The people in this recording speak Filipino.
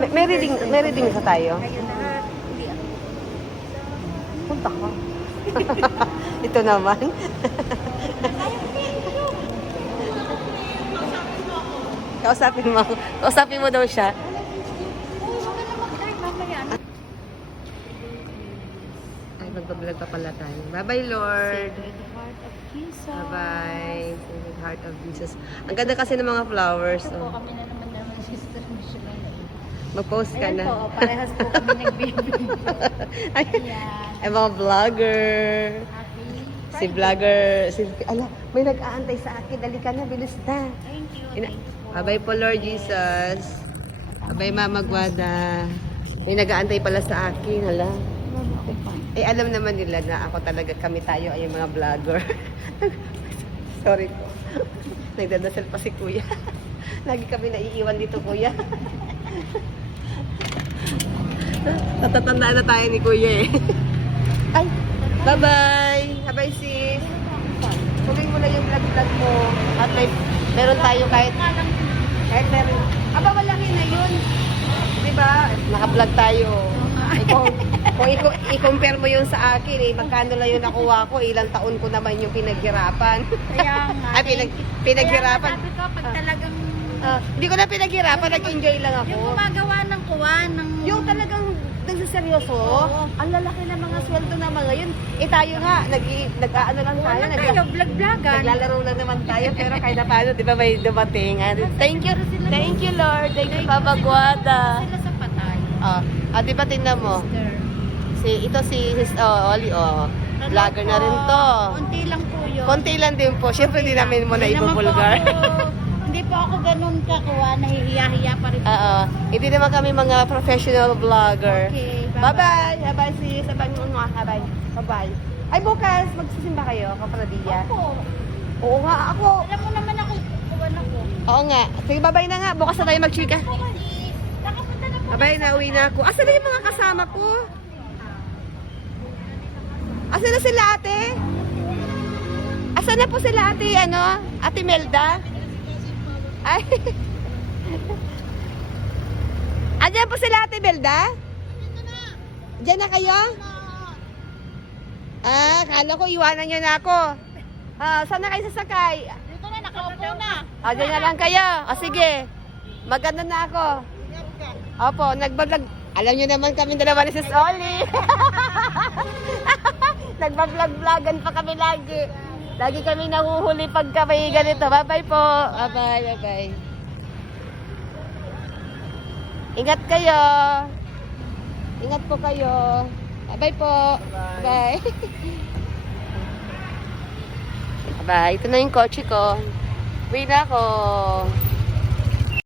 May reading sa tayo. Kayo lahat. Hindi ako. Punta ka. Ito naman. Kausapin mo daw siya. Uy, wag ka na mag-drive mamaya. Ay, magbablog pa pala tayo. Bye-bye, Lord. Sacred Heart of Jesus. Bye-bye. Sacred Heart of Jesus. Ang ganda kasi ng mga flowers. Ito po, Oh. kami na naman sister Michelle. Mag-post ka Ayan na. po, parehas po kami nag-baby. Ay, Ayan. ay, mga vlogger. Happy Si Friday. vlogger. Ala, may nag-aantay sa akin. Dali ka na, bilis na. Thank you. Ina- Thank you po. Bye-bye po, Lord Jesus. Bye-bye, Mama Guada. May nag-aantay pala sa akin. Hala. Ako pa. Eh, alam naman nila na ako talaga, kami tayo ay yung mga vlogger. Sorry po. Nagdadasal pa si Kuya. Lagi kami naiiwan dito, Kuya. Natatandaan na tayo ni Kuya eh. Ay, bye-bye. Bye-bye, sis. Tuloy mo na yung vlog-vlog mo. At meron tayo kahit meron. Aba, malaki na yun. Diba? Naka-vlog tayo. Kung i-compare mo yun sa akin, eh, magkano lang yung nakuha ko, ilang taon ko naman yung pinaghirapan. Kaya nga. Ay, pinaghirapan. Kaya nga sabi ko, pag talagang Hindi ko na pinaghirapan, nag-enjoy lang ako. yung gumagawa ng kuwan, ng... Yung talagang nagsaseryoso, Oo. ang lalaki ng mga sweldo na mga yun. Eh tayo nga, nag-aano lang tayo, Wala tayo, vlog-vlogan. naglalaro lang naman tayo, pero kahit na paano, di ba may dumating? Thank you Lord, thank you Papa Guada. Sila sa patay. Di ba tingnan mo? Sister. Si Oli, vlogger na rin to. Konti lang po yun. Konti lang din po, syempre di namin mo na Hindi naman po ibubulgar. Hindi po ako ganun kakuha, nahihiya-hiya pa rin. Hindi naman kami mga professional vlogger. Okay, Bye-bye! Bye-bye sis! Bye-bye! Bye-bye! Ay, bukas! Magsisimba kayo, Kapradia? Opo. Oo nga, ako! Alam mo naman ako, kuwan ako. Oo nga. Sige, bye-bye na nga. Bukas na tayo mag-chika. Nakapunta na po. Bye-bye na, uwi na ako. Asan na yung mga kasama ko? Asan na sila ate? Asan na po sila ate, Ate Melda? Ay. Andiyan po sila ate Melda? Diyan na kayo? Kala ko iwanan niyo na ako. Saan na kayo sasakay? Dito na, nakaupo na. Diyan na lang kayo. Sige. Maganda na ako. Opo, nagbablog. Alam niyo naman kami dalawa ni Sis Oli. Nagbablog-vlogan pa kami lagi. Lagi kami nahuhuli pag kami ganito. Bye-bye po. Bye-bye, bye-bye. Ingat kayo. Ingat po kayo. Bye-bye po. Bye. Bye. Ito na yung kotse ko. Uwi na ako.